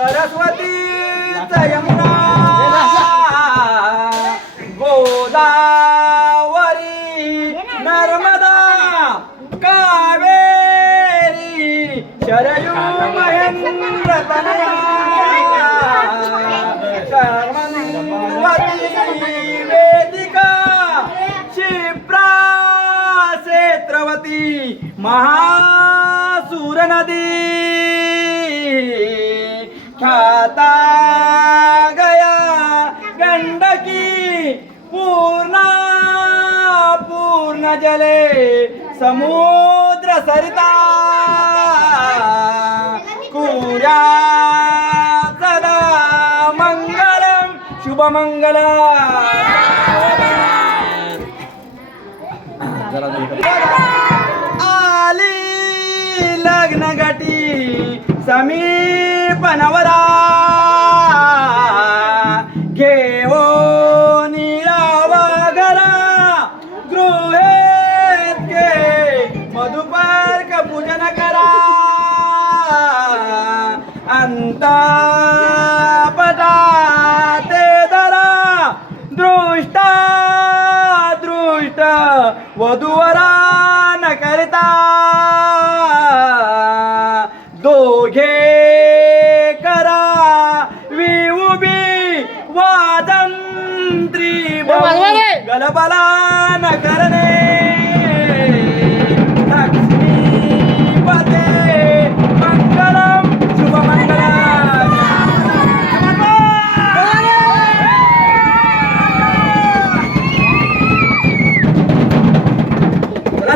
सरस्वती यमुना गोदावरी नर्मदा कावेरी शरयू महेंद्र तनया सरस्वती वेदिका क्षिप्रा क्षेत्रवती महासूर नदी ख्याता गया गंडकी पूर्णा पूर्ण जले समुद्र सरिता कुर्या सदा मंगलम शुभमंगला आली लग्न घटी समीप नवरा घेओ निळावा घरा गृहेत के मधुपर्क पूजन करा अंतपटा ते धरा दृष्टा दृष्ट वधूवरा न करता दोघे करा विउबी वादंत्री गलबला न करणे